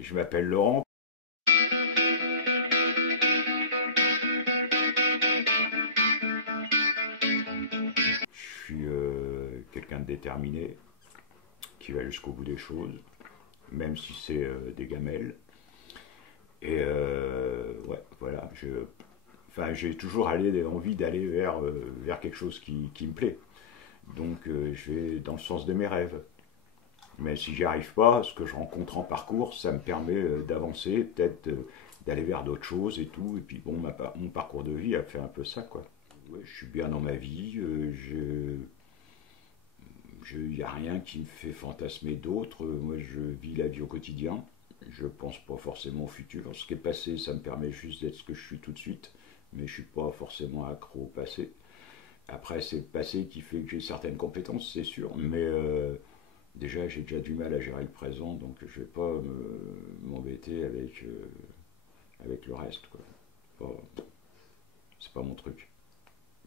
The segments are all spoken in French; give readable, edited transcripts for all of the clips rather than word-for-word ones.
Je m'appelle Laurent. Je suis quelqu'un de déterminé, qui va jusqu'au bout des choses, même si c'est des gamelles. Et ouais, voilà, enfin, j'ai toujours envie d'aller vers quelque chose qui me plaît. Donc je vais dans le sens de mes rêves. Mais si j'y arrive pas, ce que je rencontre en parcours, ça me permet d'avancer, peut-être d'aller vers d'autres choses et tout. Et puis bon, mon parcours de vie a fait un peu ça, quoi. Ouais, je suis bien dans ma vie, il n'y a rien qui me fait fantasmer d'autre. Moi, je vis la vie au quotidien. Je pense pas forcément au futur. Ce qui est passé, ça me permet juste d'être ce que je suis tout de suite. Mais je suis pas forcément accro au passé. Après, c'est le passé qui fait que j'ai certaines compétences, c'est sûr. Mais déjà, j'ai déjà du mal à gérer le présent, donc je vais pas m'embêter avec le reste, quoi. Pas- C'est pas mon truc.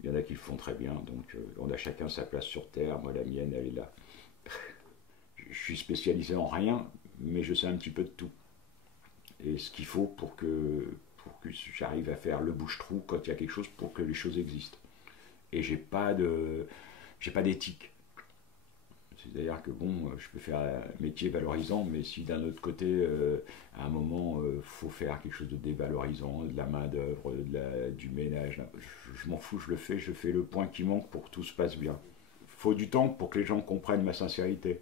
Il y en a qui le font très bien, donc on a chacun sa place sur Terre. Moi, la mienne, elle est là. Je suis spécialisé en rien, mais je sais un petit peu de tout. Et ce qu'il faut pour que j'arrive à faire le bouche-trou quand il y a quelque chose pour que les choses existent. Et j'ai pas d'éthique. C'est-à-dire que bon, je peux faire un métier valorisant, mais si d'un autre côté, à un moment, faut faire quelque chose de dévalorisant, de la main-d'œuvre, du ménage, je m'en fous, je fais le point qui manque pour que tout se passe bien. Il faut du temps pour que les gens comprennent ma sincérité.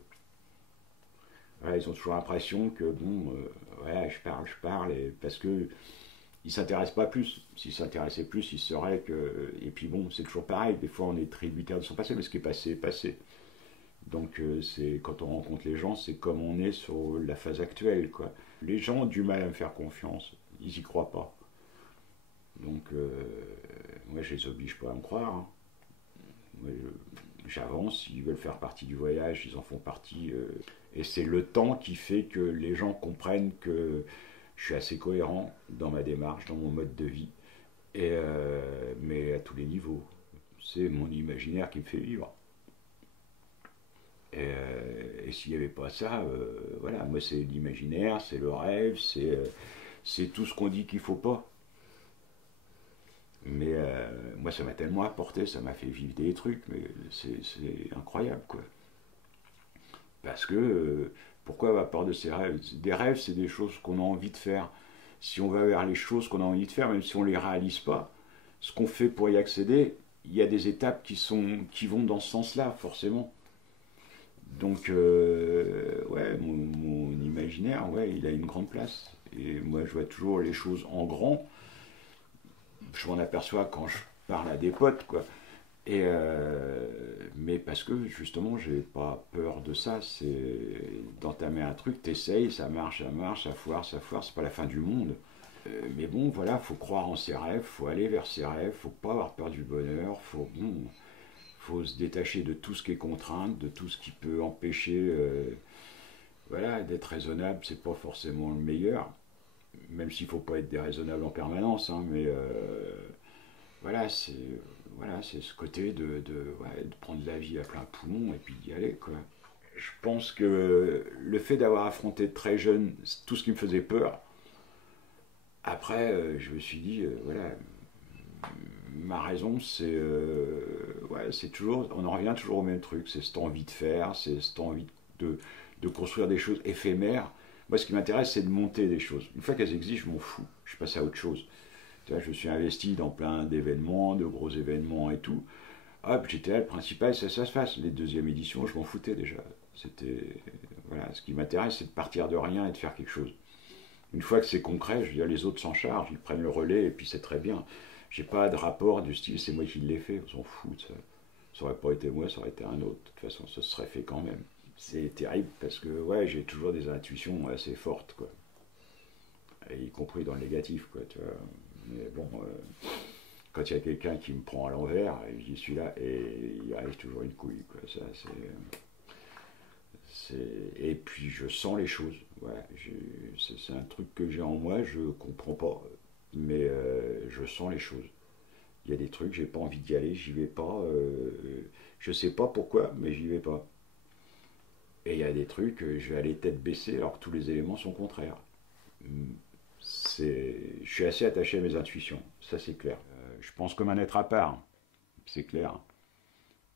Voilà, ils ont toujours l'impression que bon, ouais, je parle, parce que ils s'intéressent pas plus. S'ils s'intéressaient plus, ils sauraient que. Et puis bon, c'est toujours pareil. Des fois, on est tributaire de son passé, mais ce qui est passé est passé. Donc, c'est quand on rencontre les gens, c'est comme on est sur la phase actuelle, quoi. Les gens ont du mal à me faire confiance. Ils y croient pas. Donc, moi, je les oblige pas à me croire, hein. Moi, j'avance. S'ils veulent faire partie du voyage, ils en font partie. Et c'est le temps qui fait que les gens comprennent que je suis assez cohérent dans ma démarche, dans mon mode de vie, mais à tous les niveaux. C'est mon imaginaire qui me fait vivre. Et s'il n'y avait pas ça, voilà, moi c'est l'imaginaire, c'est le rêve, c'est tout ce qu'on dit qu'il ne faut pas. Mais moi ça m'a tellement apporté, ça m'a fait vivre des trucs, mais c'est incroyable, quoi. Parce que pourquoi avoir peur de ses rêves? Des rêves, c'est des choses qu'on a envie de faire. Si on va vers les choses qu'on a envie de faire, même si on ne les réalise pas, ce qu'on fait pour y accéder, il y a des étapes qui vont dans ce sens-là, forcément. Donc, ouais, mon imaginaire, ouais, il a une grande place. Et moi, je vois toujours les choses en grand. Je m'en aperçois quand je parle à des potes, quoi. Mais parce que justement, j'ai pas peur de ça. C'est d'entamer un truc, t'essayes, ça foire, c'est pas la fin du monde. Mais bon, voilà, faut croire en ses rêves, faut aller vers ses rêves, faut pas avoir peur du bonheur, faut se détacher de tout ce qui est contrainte, de tout ce qui peut empêcher, voilà, d'être raisonnable. C'est pas forcément le meilleur, même s'il faut pas être déraisonnable en permanence, hein, mais voilà, c'est ce côté ouais, de prendre la vie à plein poumon et puis d'y aller, quoi. Je pense que le fait d'avoir affronté très jeune tout ce qui me faisait peur, après, je me suis dit, voilà, ma raison, ouais, c'est toujours, on en revient toujours au même truc, c'est cette envie de faire, c'est cette envie de construire des choses éphémères. Moi, ce qui m'intéresse, c'est de monter des choses. Une fois qu'elles existent, je m'en fous, je passe à autre chose. Tu vois, je suis investi dans plein d'événements, de gros événements et tout. Hop, j'étais là, le principal, ça se fasse. Les deuxièmes éditions, je m'en foutais déjà. C'était, voilà, ce qui m'intéresse, c'est de partir de rien et de faire quelque chose. Une fois que c'est concret, je veux dire, les autres s'en chargent, ils prennent le relais et puis c'est très bien. J'ai pas de rapport du style c'est moi qui l'ai fait, on s'en fout de ça. Ça aurait pas été moi, ça aurait été un autre. De toute façon, ça se serait fait quand même. C'est terrible parce que ouais, j'ai toujours des intuitions assez fortes, quoi. Et y compris dans le négatif, quoi, tu vois. Mais bon, quand il y a quelqu'un qui me prend à l'envers, j'y suis là et il arrive toujours une couille, quoi. Ça, et puis je sens les choses. Voilà, c'est un truc que j'ai en moi, je comprends pas, mais je sens les choses. Il y a des trucs, j'ai pas envie d'y aller, j'y vais pas. Je sais pas pourquoi, mais j'y vais pas. Et il y a des trucs, je vais aller tête baissée alors que tous les éléments sont contraires. Je suis assez attaché à mes intuitions, ça c'est clair. Je pense comme un être à part, c'est clair.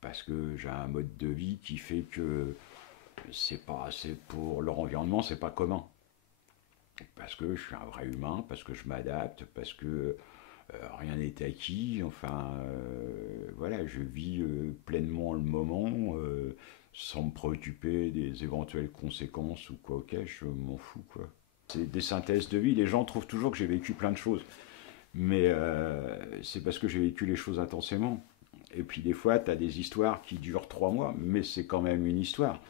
Parce que j'ai un mode de vie qui fait que c'est pour leur environnement, c'est pas commun. Parce que je suis un vrai humain, parce que je m'adapte, parce que rien n'est acquis. Enfin, voilà, je vis pleinement le moment sans me préoccuper des éventuelles conséquences ou quoi. Ok, je m'en fous quoi. C'est des synthèses de vie. Les gens trouvent toujours que j'ai vécu plein de choses, mais c'est parce que j'ai vécu les choses intensément. Et puis des fois, tu as des histoires qui durent 3 mois, mais c'est quand même une histoire.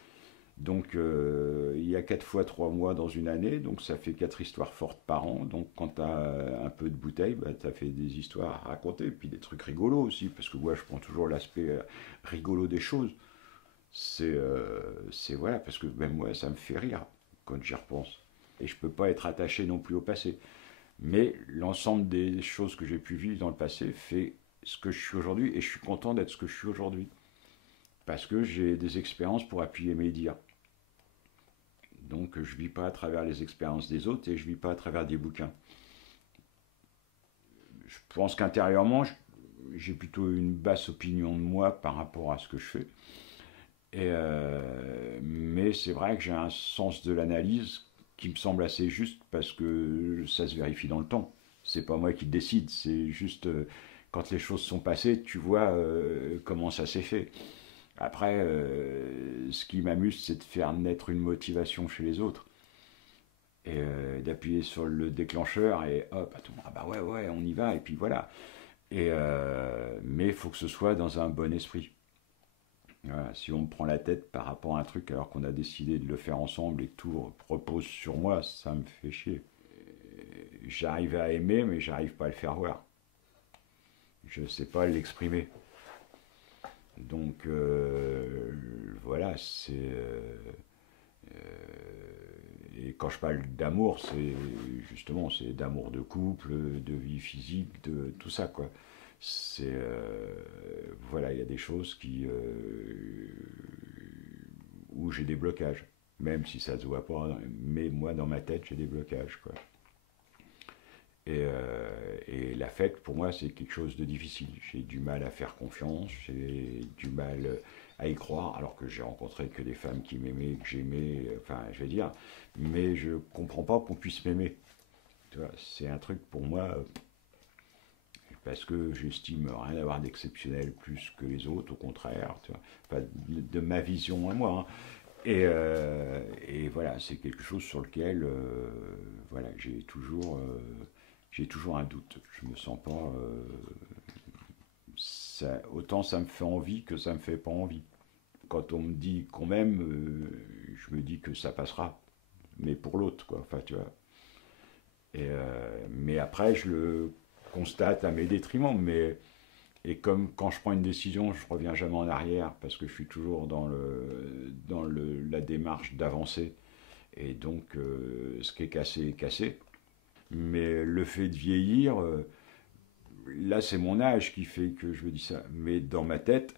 Donc il y a 4 fois 3 mois dans une année, donc ça fait 4 histoires fortes par an. Donc quand tu as un peu de bouteille, bah, tu as fait des histoires à raconter, puis des trucs rigolos aussi, parce que moi je prends toujours l'aspect rigolo des choses. Voilà, parce que même moi ça me fait rire quand j'y repense. Et je peux pas être attaché non plus au passé. Mais l'ensemble des choses que j'ai pu vivre dans le passé fait ce que je suis aujourd'hui, et je suis content d'être ce que je suis aujourd'hui. Parce que j'ai des expériences pour appuyer mes dires. Donc je ne vis pas à travers les expériences des autres et je ne vis pas à travers des bouquins. Je pense qu'intérieurement, j'ai plutôt une basse opinion de moi par rapport à ce que je fais. Mais c'est vrai que j'ai un sens de l'analyse qui me semble assez juste parce que ça se vérifie dans le temps. C'est pas moi qui décide, c'est juste quand les choses sont passées, tu vois comment ça s'est fait. Après, ce qui m'amuse, c'est de faire naître une motivation chez les autres. Et d'appuyer sur le déclencheur et hop, attends, ah bah ouais, ouais, on y va, et puis voilà. Mais il faut que ce soit dans un bon esprit. Voilà, si on me prend la tête par rapport à un truc alors qu'on a décidé de le faire ensemble et que tout repose sur moi, ça me fait chier. J'arrive à aimer, mais j'arrive pas à le faire voir. Je ne sais pas l'exprimer. Donc voilà, et quand je parle d'amour, c'est justement c'est d'amour de couple, de vie physique, de tout ça quoi. C'est voilà, il y a des choses où j'ai des blocages, même si ça se voit pas, mais moi dans ma tête j'ai des blocages quoi. Et l'affect, pour moi, c'est quelque chose de difficile. J'ai du mal à faire confiance, j'ai du mal à y croire, alors que j'ai rencontré que des femmes qui m'aimaient, que j'aimais, enfin, je vais dire, mais je comprends pas qu'on puisse m'aimer. Tu vois, c'est un truc pour moi, parce que j'estime rien avoir d'exceptionnel plus que les autres, au contraire, tu vois, enfin, de ma vision à moi. Hein. Et voilà, c'est quelque chose sur lequel voilà, j'ai toujours un doute. Je me sens pas. Autant ça me fait envie que ça me fait pas envie. Quand on me dit qu'on m'aime, je me dis que ça passera. Mais pour l'autre, quoi. Enfin, tu vois. Mais après, je le constate à mes détriments. Et comme quand je prends une décision, je reviens jamais en arrière parce que je suis toujours dans la démarche d'avancer. Et donc, ce qui est cassé est cassé. Mais le fait de vieillir, là c'est mon âge qui fait que je me dis ça. Mais dans ma tête,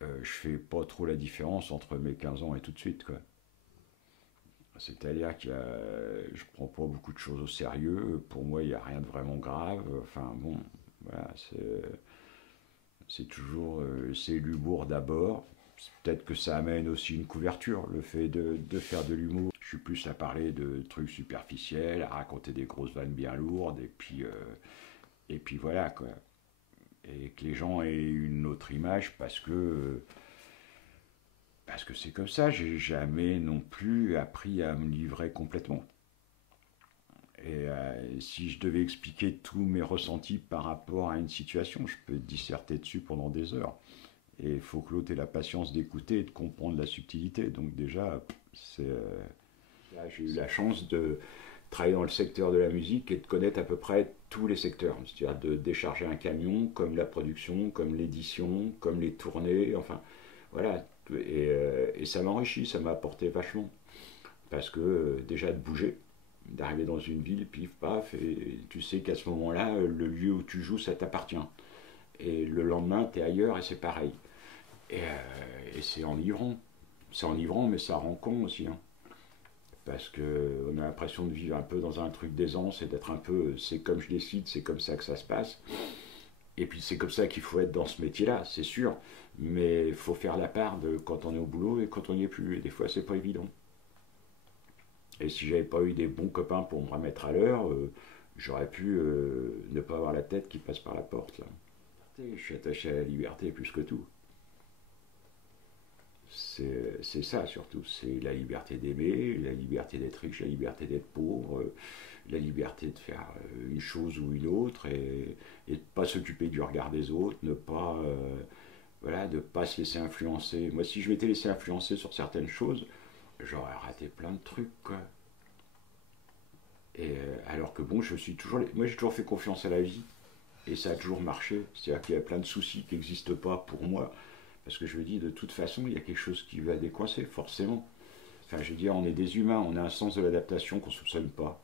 je fais pas trop la différence entre mes 15 ans et tout de suite. Quoi. C'est-à-dire que je prends pas beaucoup de choses au sérieux. Pour moi, il n'y a rien de vraiment grave. Enfin bon, voilà, c'est toujours c'est l'humour d'abord. Peut-être que ça amène aussi une couverture, le fait de faire de l'humour. Je suis plus à parler de trucs superficiels, à raconter des grosses vannes bien lourdes, et puis voilà quoi. Et que les gens aient une autre image parce que c'est comme ça. J'ai jamais non plus appris à me livrer complètement. Et si je devais expliquer tous mes ressentis par rapport à une situation, je peux disserter dessus pendant des heures. Et il faut que l'autre ait la patience d'écouter et de comprendre la subtilité. Donc déjà, là, j'ai eu la chance de travailler dans le secteur de la musique et de connaître à peu près tous les secteurs. C'est-à-dire de décharger un camion, comme la production, comme l'édition, comme les tournées, enfin, voilà. Et ça m'enrichit, ça m'a apporté vachement. Parce que déjà de bouger, d'arriver dans une ville, pif, paf, et tu sais qu'à ce moment-là, le lieu où tu joues, ça t'appartient. Et le lendemain, tu es ailleurs et c'est pareil. Et c'est enivrant. C'est enivrant, mais ça rend con aussi. Hein. parce qu'on a l'impression de vivre un peu dans un truc d'aisance et d'être un peu, c'est comme je décide, c'est comme ça que ça se passe. Et puis c'est comme ça qu'il faut être dans ce métier-là, c'est sûr, mais il faut faire la part de quand on est au boulot et quand on n'y est plus, et des fois c'est pas évident. Et si j'avais pas eu des bons copains pour me remettre à l'heure, j'aurais pu ne pas avoir la tête qui passe par la porte. Là. Je suis attaché à la liberté plus que tout. C'est ça surtout, c'est la liberté d'aimer, la liberté d'être riche, la liberté d'être pauvre, la liberté de faire une chose ou une autre et de ne pas s'occuper du regard des autres, ne pas, voilà, de pas se laisser influencer. Moi, si je m'étais laissé influencer sur certaines choses, j'aurais raté plein de trucs, quoi. Et alors que bon, moi j'ai toujours fait confiance à la vie et ça a toujours marché. C'est-à-dire qu'il y a plein de soucis qui n'existent pas pour moi parce que je me dis de toute façon il y a quelque chose qui va décoincer forcément. Enfin, je veux dire, on est des humains, on a un sens de l'adaptation qu'on ne soupçonne pas.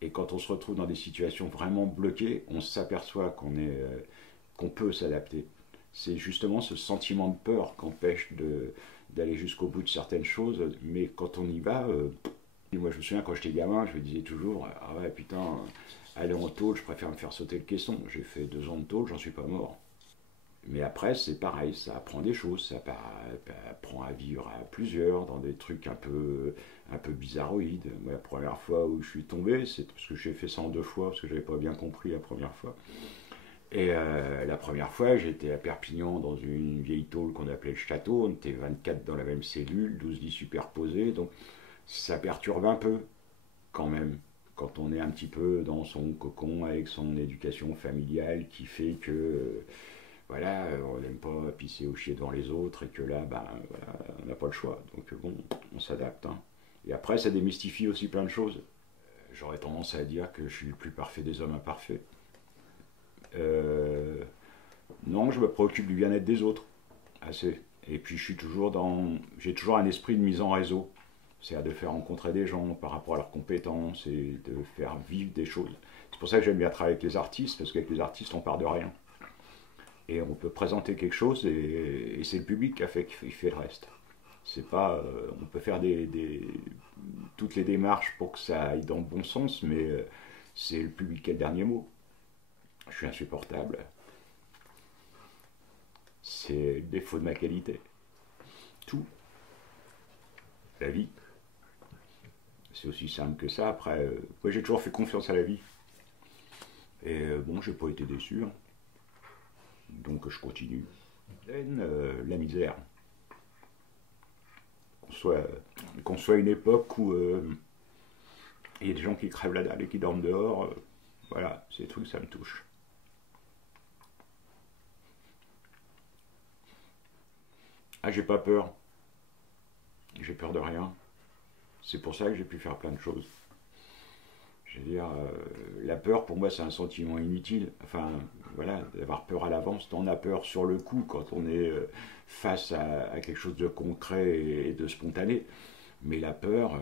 Et quand on se retrouve dans des situations vraiment bloquées, on s'aperçoit qu'on peut s'adapter. C'est justement ce sentiment de peur qu'empêche d'aller jusqu'au bout de certaines choses, mais quand on y va, moi, je me souviens quand j'étais gamin, je me disais toujours, ah ouais, putain, aller en tôle, je préfère me faire sauter le caisson. J'ai fait 2 ans de tôle, j'en suis pas mort. Mais après, c'est pareil, ça apprend des choses, ça apprend à vivre à plusieurs, dans des trucs un peu bizarroïdes. Moi, la première fois où je suis tombé, c'est parce que j'ai fait ça en 2 fois, parce que j'avais pas bien compris la première fois. Et la première fois, j'étais à Perpignan dans une vieille tôle qu'on appelait le château. On était 24 dans la même cellule, 12 lits superposés. Donc ça perturbe un peu quand même quand on est un petit peu dans son cocon avec son éducation familiale qui fait que voilà, on n'aime pas pisser ou chier devant les autres et que là, ben, voilà, on n'a pas le choix. Donc bon, on s'adapte. Hein. Et après, ça démystifie aussi plein de choses. J'aurais tendance à dire que je suis le plus parfait des hommes imparfaits. Euh, non, je me préoccupe du bien-être des autres, assez. Et puis j'ai toujours un esprit de mise en réseau. C'est-à-dire de faire rencontrer des gens par rapport à leurs compétences et de faire vivre des choses. C'est pour ça que j'aime bien travailler avec les artistes, parce qu'avec les artistes, on part de rien. Et on peut présenter quelque chose et c'est le public qui fait le reste. C'est pas, on peut faire toutes les démarches pour que ça aille dans le bon sens, mais c'est le public qui a le dernier mot. Je suis insupportable. C'est le défaut de ma qualité. Tout. La vie. C'est aussi simple que ça. Après, moi j'ai toujours fait confiance à la vie. Et bon, j'ai pas été déçu. Hein. Donc je continue. La misère. Qu'on soit à une époque où il y a des gens qui crèvent la dalle et qui dorment dehors, voilà, ces trucs, ça me touche. Ah, j'ai pas peur. J'ai peur de rien. C'est pour ça que j'ai pu faire plein de choses. Je veux dire, la peur pour moi c'est un sentiment inutile. Enfin, voilà, d'avoir peur à l'avance, on a peur sur le coup quand on est face à quelque chose de concret et de spontané. Mais la peur,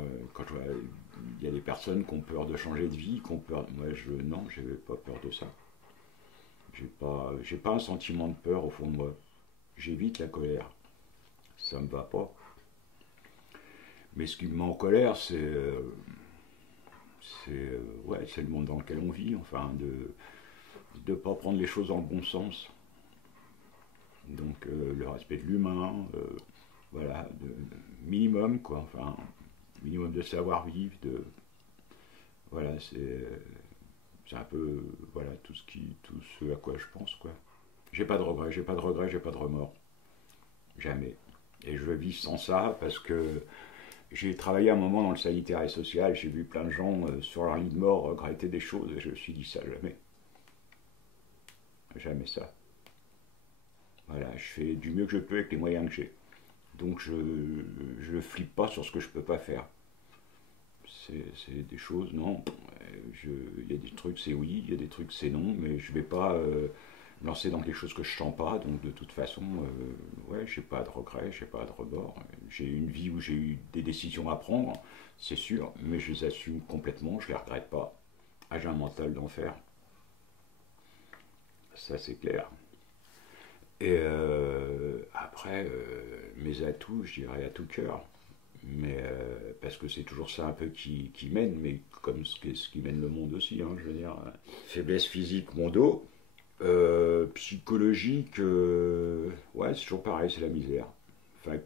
il y a des personnes qui ont peur de changer de vie, qui ont peur. Moi, non, j'ai pas peur de ça. J'ai pas un sentiment de peur au fond de moi. J'évite la colère. Ça me va pas. Mais ce qui me met en colère, c'est le monde dans lequel on vit, enfin, de ne pas prendre les choses dans le bon sens. Donc le respect de l'humain, voilà, minimum, quoi, enfin, minimum de savoir-vivre, voilà, c'est un peu, voilà, tout ce à quoi je pense, quoi. J'ai pas de regrets, j'ai pas de regrets, j'ai pas de remords. Jamais. Et je veux vivre sans ça parce que j'ai travaillé un moment dans le sanitaire et social, j'ai vu plein de gens sur leur lit de mort regretter des choses et je me suis dit ça jamais. Jamais ça. Voilà, je fais du mieux que je peux avec les moyens que j'ai. Donc je ne flippe pas sur ce que je peux pas faire. C'est des choses, non. Il y a des trucs c'est oui, il y a des trucs c'est non, mais je vais pas me lancer dans quelque chose que je sens pas. Donc de toute façon, ouais, j'ai pas de regrets, j'ai pas de remords. J'ai une vie où j'ai eu des décisions à prendre, c'est sûr, mais je les assume complètement, je les regrette pas. Ah, j'ai un mental d'enfer, ça c'est clair. Et après, mes atouts, je dirais à tout cœur. Mais parce que c'est toujours ça un peu qui mène, mais comme ce qui mène le monde aussi, hein, je veux dire. Faiblesse physique, mon dos. Psychologique, ouais, c'est toujours pareil, c'est la misère. Enfin,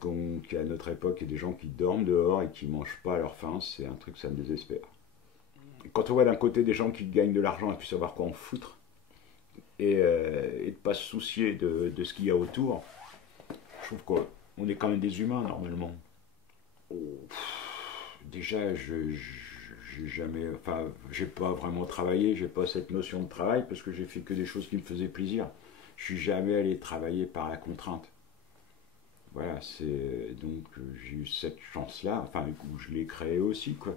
qu'à notre époque, il y a des gens qui dorment dehors et qui mangent pas à leur faim, c'est un truc, ça me désespère. Quand on voit d'un côté des gens qui gagnent de l'argent et puis savoir quoi en foutre, et de pas se soucier de ce qu'il y a autour, je trouve qu'on est quand même des humains normalement. Oh, déjà, j'ai jamais, enfin, j'ai pas vraiment travaillé, j'ai pas cette notion de travail parce que j'ai fait que des choses qui me faisaient plaisir. Je suis jamais allé travailler par la contrainte. Voilà, c'est donc j'ai eu cette chance-là, enfin, où je l'ai créée aussi, quoi.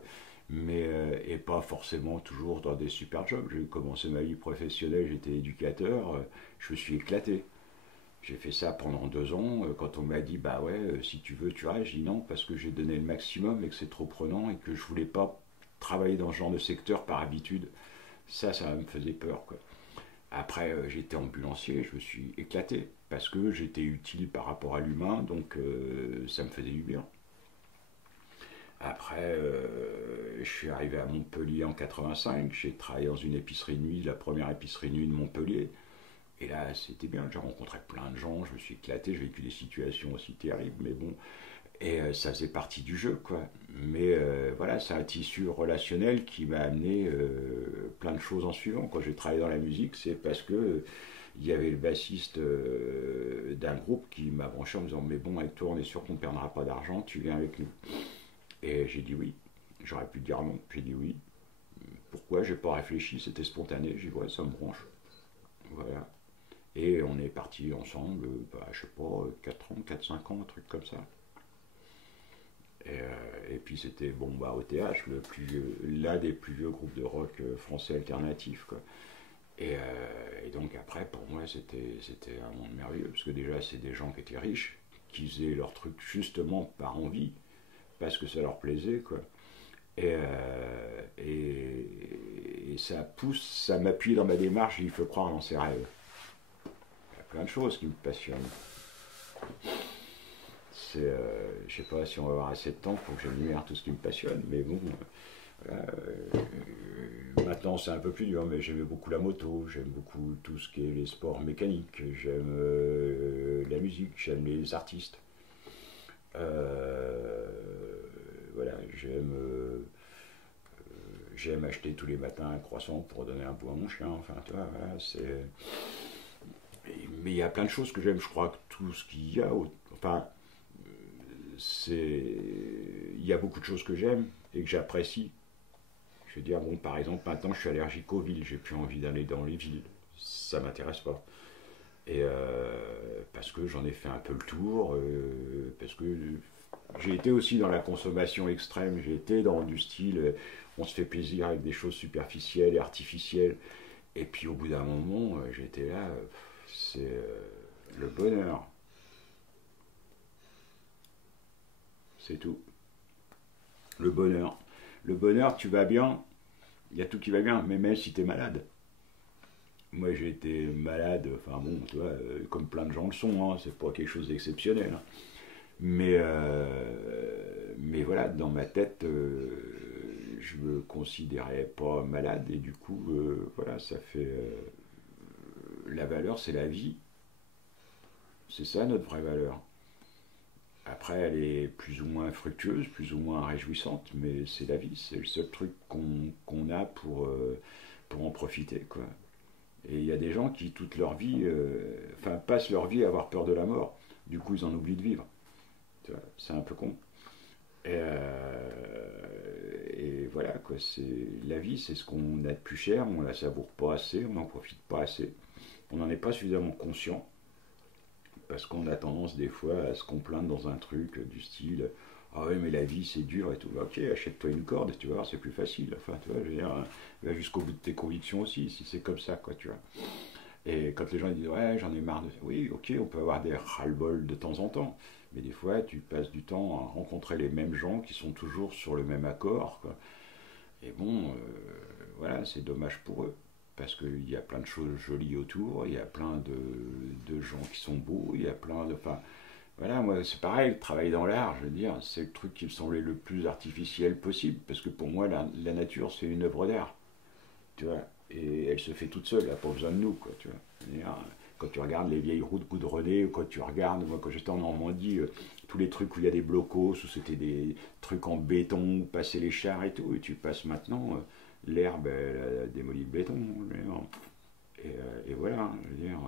Mais et pas forcément toujours dans des super jobs. J'ai commencé ma vie professionnelle, j'étais éducateur, je me suis éclaté. J'ai fait ça pendant 2 ans. Quand on m'a dit, bah ouais, si tu veux, tu restes, j'ai dit non, parce que j'ai donné le maximum et que c'est trop prenant et que je voulais pas travailler dans ce genre de secteur par habitude. Ça me faisait peur, quoi. Après, j'étais ambulancier, je me suis éclaté parce que j'étais utile par rapport à l'humain, donc ça me faisait du bien. Après, je suis arrivé à Montpellier en 85, j'ai travaillé dans une épicerie de nuit, la première épicerie de nuit de Montpellier. Et là, c'était bien, j'ai rencontré plein de gens, je me suis éclaté, j'ai vécu des situations aussi terribles, mais bon, et ça faisait partie du jeu, quoi. Mais voilà, c'est un tissu relationnel qui m'a amené plein de choses en suivant. Quand j'ai travaillé dans la musique, c'est parce que il y avait le bassiste d'un groupe qui m'a branché en me disant, mais bon, avec toi, on est sûr qu'on ne perdra pas d'argent, tu viens avec nous. Et j'ai dit oui. J'aurais pu dire non, j'ai dit oui. Pourquoi? J'ai pas réfléchi, c'était spontané, j'ai dit ouais, ça me branche. Voilà. Et on est partis ensemble, bah, je sais pas, 4 ans, 4-5 ans, un truc comme ça. Et puis c'était bon, bah, OTH, l'un des plus vieux groupes de rock français alternatif, quoi. Et donc après, pour moi, c'était un monde merveilleux, parce que déjà, c'est des gens qui étaient riches, qui faisaient leur truc justement par envie, parce que ça leur plaisait, quoi. Et ça pousse, ça m'appuie dans ma démarche, il faut croire dans ses rêves. Il y a plein de choses qui me passionnent. Je sais pas si on va avoir assez de temps pour que j'énumère tout ce qui me passionne, mais bon, voilà, maintenant c'est un peu plus dur, mais j'aimais beaucoup la moto, j'aime beaucoup tout ce qui est les sports mécaniques, j'aime la musique, j'aime les artistes. Euh, voilà, j'aime acheter tous les matins un croissant pour donner un pot à mon chien, enfin tu vois, voilà, c'est. Mais il y a plein de choses que j'aime, je crois que tout ce qu'il y a, enfin, c'est. Il y a beaucoup de choses que j'aime et que j'apprécie. Je veux dire, bon, par exemple, maintenant je suis allergique aux villes, j'ai plus envie d'aller dans les villes, ça m'intéresse pas. Et parce que j'en ai fait un peu le tour, parce que j'ai été aussi dans la consommation extrême, j'ai été dans du style, on se fait plaisir avec des choses superficielles et artificielles, et puis au bout d'un moment, j'étais là, c'est le bonheur, c'est tout. Le bonheur. Le bonheur, tu vas bien, il y a tout qui va bien, mais même si tu es malade. Moi j'ai été malade, enfin bon, tu vois, comme plein de gens le sont, hein, c'est pas quelque chose d'exceptionnel, hein. Mais voilà, dans ma tête, je me considérais pas malade et du coup, voilà, ça fait. La valeur, c'est la vie. C'est ça notre vraie valeur. Après, elle est plus ou moins fructueuse, plus ou moins réjouissante, mais c'est la vie, c'est le seul truc qu'on a pour en profiter, quoi. Et il y a des gens qui, toute leur vie, enfin, passent leur vie à avoir peur de la mort. Du coup, ils en oublient de vivre. C'est un peu con. Et voilà, quoi. La vie, c'est ce qu'on a de plus cher, on la savoure pas assez, on n'en profite pas assez. On n'en est pas suffisamment conscient, parce qu'on a tendance des fois à se complaindre dans un truc du style ah oui, mais la vie c'est dur et tout. Ok, achète-toi une corde et tu vas voir, c'est plus facile. Enfin, tu vois, je veux dire, va jusqu'au bout de tes convictions aussi, si c'est comme ça, quoi, tu vois. Et quand les gens disent ouais, j'en ai marre de. Oui, ok, on peut avoir des ras-le-bol de temps en temps, mais des fois, tu passes du temps à rencontrer les mêmes gens qui sont toujours sur le même accord, quoi. Et bon, voilà, c'est dommage pour eux. Parce qu'il y a plein de choses jolies autour, il y a plein de gens qui sont beaux, il y a plein de. Enfin, Voilà, moi c'est pareil, le travail dans l'art, je veux dire, c'est le truc qui me semblait le plus artificiel possible, parce que pour moi, la nature, c'est une œuvre d'art, tu vois, et elle se fait toute seule, elle n'a pas besoin de nous, quoi, tu vois. Je veux dire, quand tu regardes les vieilles routes goudronnées, ou quand tu regardes, moi quand j'étais en Normandie, tous les trucs où il y a des blocos, où c'était des trucs en béton, où passaient les chars et tout, et tu passes maintenant, l'herbe, elle a démoli le béton, je veux dire. Et voilà, hein, je veux dire,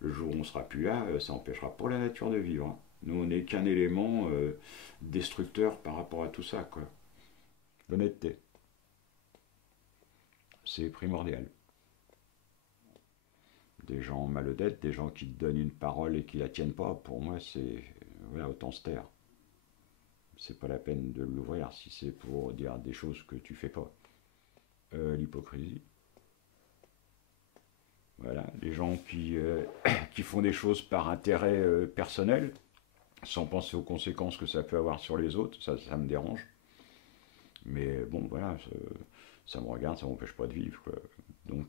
le jour où on sera plus là, ça empêchera pas la nature de vivre, hein. Nous, on n'est qu'un élément destructeur par rapport à tout ça, quoi. L'honnêteté, c'est primordial. Des gens malhonnêtes, des gens qui te donnent une parole et qui la tiennent pas, pour moi, c'est voilà, autant se taire. C'est pas la peine de l'ouvrir si c'est pour dire des choses que tu fais pas. L'hypocrisie, voilà, les gens qui font des choses par intérêt personnel, sans penser aux conséquences que ça peut avoir sur les autres, ça me dérange. Mais bon, voilà, ça me regarde, ça m'empêche pas de vivre, quoi. Donc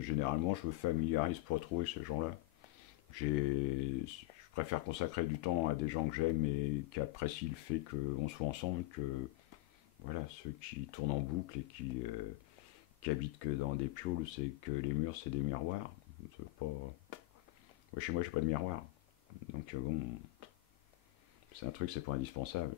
généralement, je me familiarise pour trouver ces gens-là. Je préfère consacrer du temps à des gens que j'aime et qui apprécient le fait qu'on soit ensemble que voilà, ceux qui tournent en boucle et qui habitent que dans des pioles, c'est que les murs, c'est des miroirs. C'est pas... Chez moi, j'ai pas de miroir. Donc bon, c'est un truc, c'est pas indispensable.